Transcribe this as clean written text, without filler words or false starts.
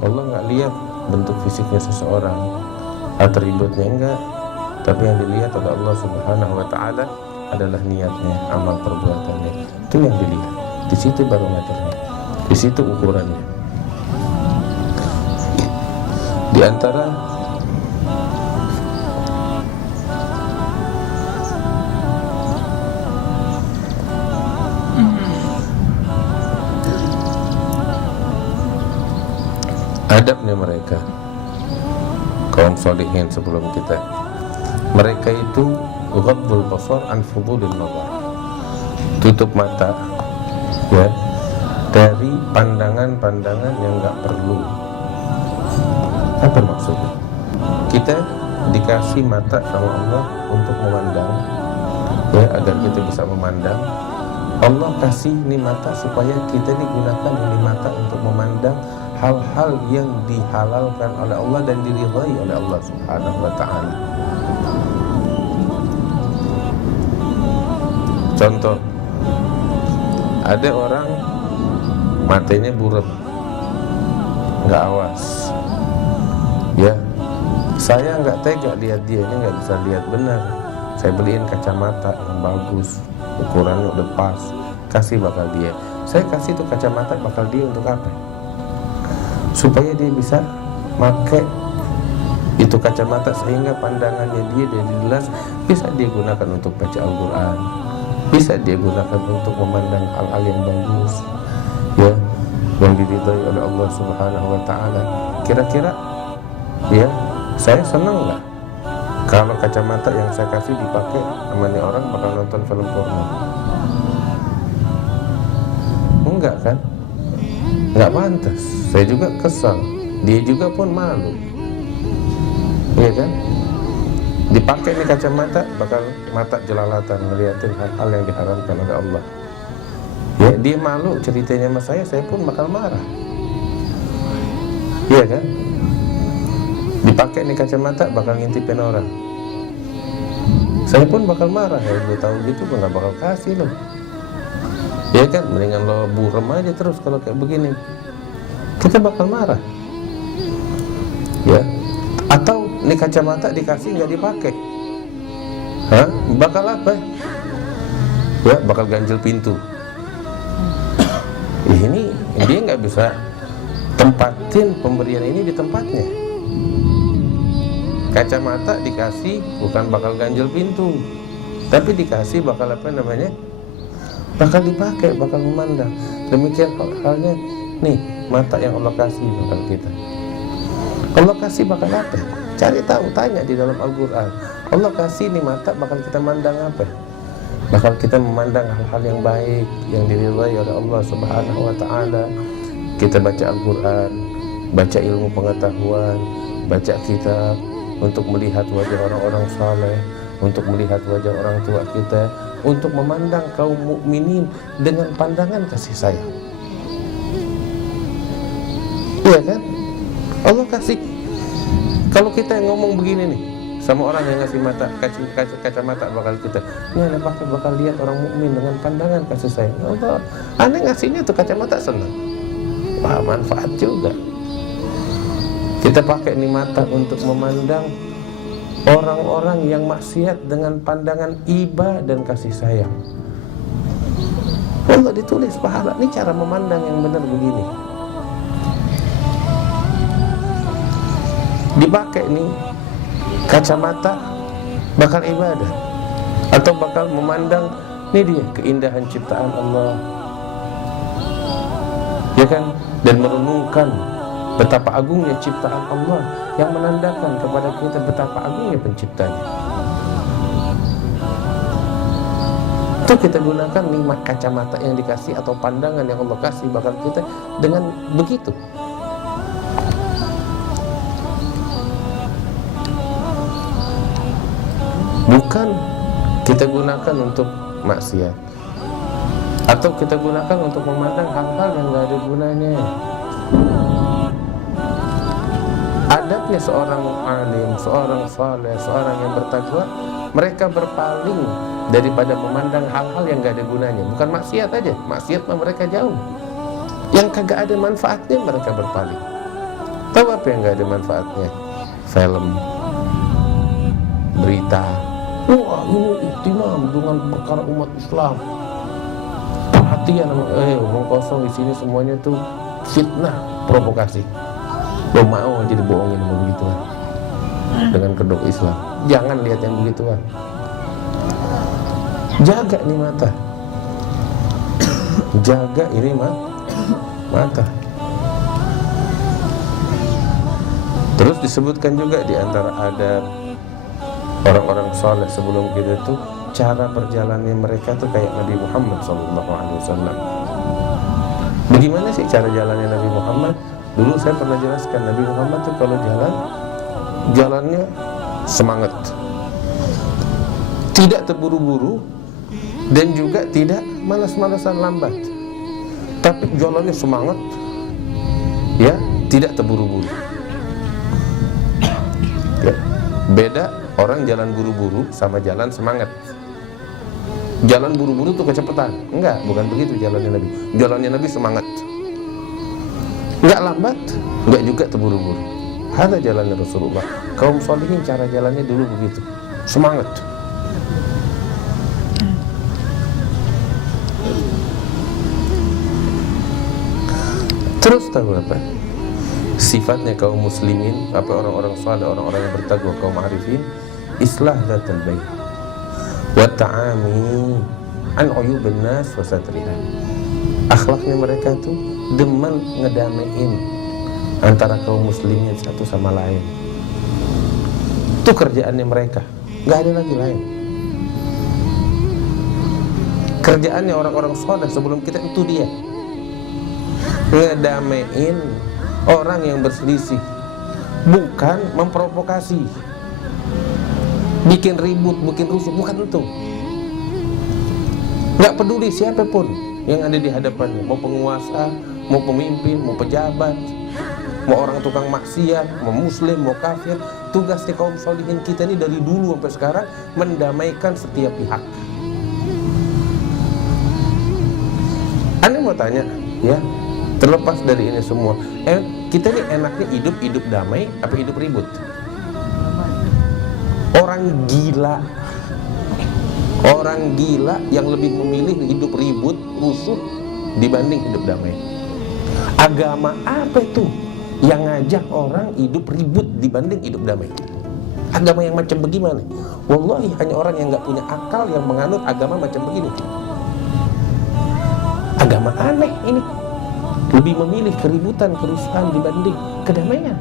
Allah nggak lihat bentuk fisiknya seseorang, atributnya enggak, tapi yang dilihat oleh Allah Subhanahu wa Ta'ala adalah niatnya, amal perbuatannya. Itu yang dilihat. Di situ barometernya, di situ ukurannya. Di antara adabnya mereka, kaum sholihin sebelum kita, mereka itu ghaddul basar an fudulil nazar, tutup mata ya dari pandangan-pandangan yang nggak perlu. Apa maksudnya? Kita dikasih mata sama Allah untuk memandang ya, agar kita bisa memandang. Allah kasih ini mata supaya kita digunakan ini mata untuk memandang hal-hal yang dihalalkan oleh Allah dan diridhai oleh Allah Subhanahu wa Ta'ala. Contoh, ada orang matanya buram, nggak awas ya, saya nggak tega lihat dia, ini nggak bisa lihat benar, saya beliin kacamata yang bagus, ukurannya udah pas, kasih bakal dia. Saya kasih tuh kacamata bakal dia untuk apa? Supaya dia bisa pakai itu kacamata sehingga pandangannya dia dari jelas, bisa dia gunakan untuk baca Al-Quran, bisa dia gunakan untuk memandang hal-hal yang bagus ya, yang diridhai oleh Allah Subhanahu wa Ta'ala. Kira-kira ya, saya senang nggak kalau kacamata yang saya kasih dipakai sama nih orang bakal nonton film porno? Enggak kan? Nggak pantas. Saya juga kesal, dia juga pun malu, iya kan? Dipakai nih kacamata bakal mata jelalatan ngeliatin hal-hal yang diharamkan oleh Allah ya, dia malu ceritanya sama saya pun bakal marah, iya kan? Dipakai nih kacamata bakal ngintipin orang, saya pun bakal marah. Ya gue tahu gitu gue nggak bakal kasih loh, ya kan? Mendingan lo burem aja terus kalau kayak begini, kita bakal marah ya. Atau nih kacamata dikasih nggak dipakai, hah? Bakal apa ya? Bakal ganjel pintu. Ini dia nggak bisa tempatin pemberian ini di tempatnya. Kacamata dikasih bukan bakal ganjel pintu, tapi dikasih bakal apa namanya, bakal dipakai, bakal memandang. Demikian halnya nih mata yang Allah kasih bakal kita. Allah kasih bakal apa? Cari tahu, tanya di dalam Al-Quran. Allah kasih nih mata bakal kita mandang apa? Bakal kita memandang hal-hal yang baik, yang diridhai oleh Allah Subhanahu wa Ta'ala. Kita baca Al-Quran, baca ilmu pengetahuan, baca kitab, untuk melihat wajah orang-orang saleh, untuk melihat wajah orang tua kita, untuk memandang kaum mukminin dengan pandangan kasih sayang. Iya kan? Allah kasih. Kalau kita yang ngomong begini nih sama orang yang ngasih mata, kacamata bakal kita, ini ada bakal lihat orang mukmin dengan pandangan kasih sayang. Allah, aneh ngasihnya tuh kacamata senang. Wah, manfaat juga. Kita pakai nih mata untuk memandang orang-orang yang maksiat dengan pandangan iba dan kasih sayang. Allah ditulis pahala. Ini cara memandang yang benar begini. Dipakai nih kacamata bakal ibadah, atau bakal memandang nih dia keindahan ciptaan Allah, ya kan? Dan merenungkan betapa agungnya ciptaan Allah yang menandakan kepada kita betapa agungnya penciptanya. Itu kita gunakan nih kacamata yang dikasih atau pandangan yang Allah kasih bakal kita dengan begitu. Bukan kita gunakan untuk maksiat, atau kita gunakan untuk memandang hal-hal yang gak ada gunanya. Adabnya seorang alim, seorang saleh, seorang yang bertakwa, mereka berpaling daripada memandang hal-hal yang gak ada gunanya. Bukan maksiat aja, maksiat mah mereka jauh. Yang kagak ada manfaatnya mereka berpaling. Tahu apa yang nggak ada manfaatnya? Film, berita. Wah, ini ihtimam dengan perkara umat Islam. Perhatian, omong kosong di sini semuanya tuh fitnah, provokasi. Lo mau aja dibohongin sama begituan dengan kedok Islam. Jangan lihat yang begituan. Jaga nih mata. Jaga ini mata. Terus disebutkan juga di antara adab orang-orang saleh sebelum kita tuh cara perjalanannya mereka tuh kayak Nabi Muhammad SAW. Bagaimana sih cara jalannya Nabi Muhammad? Dulu saya pernah jelaskan, Nabi Muhammad tuh kalau jalannya semangat, tidak terburu-buru dan juga tidak malas-malasan lambat, tapi jalannya semangat, ya, tidak terburu-buru. Ya. Beda orang jalan buru-buru sama jalan semangat. Jalan buru-buru tuh kecepatan. Enggak, bukan begitu jalannya Nabi. Jalannya Nabi semangat, enggak lambat, enggak juga terburu-buru. Ada jalannya Rasulullah. Kaum sholihin cara jalannya dulu begitu, semangat. Terus tahu apa? Sifatnya kaum muslimin, apa orang-orang saleh, orang-orang yang bertakwa, kaum arifin, islah dzatal bain wa ta'ami an uyubin nas wa satriha. Akhlaknya mereka tuh demen ngedamein antara kaum muslimin satu sama lain. Itu kerjaannya mereka, nggak ada lagi lain. Kerjaannya orang-orang saleh sebelum kita itu dia ngedamein orang yang berselisih, bukan memprovokasi, bikin ribut, bikin rusuh, bukan itu. Nggak peduli siapapun yang ada di hadapannya, mau penguasa, mau pemimpin, mau pejabat, mau orang tukang maksiat, mau muslim, mau kafir. Tugasnya kaum sholihin kita ini dari dulu sampai sekarang mendamaikan setiap pihak. Anda mau tanya, ya, terlepas dari ini semua, kita ini enaknya hidup damai apa hidup ribut? Orang gila yang lebih memilih hidup ribut, rusuh dibanding hidup damai. Agama apa itu yang ngajak orang hidup ribut dibanding hidup damai? Agama yang macam bagaimana? Wallahi hanya orang yang nggak punya akal yang menganut agama macam begini. Agama aneh ini, lebih memilih keributan, kerusuhan dibanding kedamaian.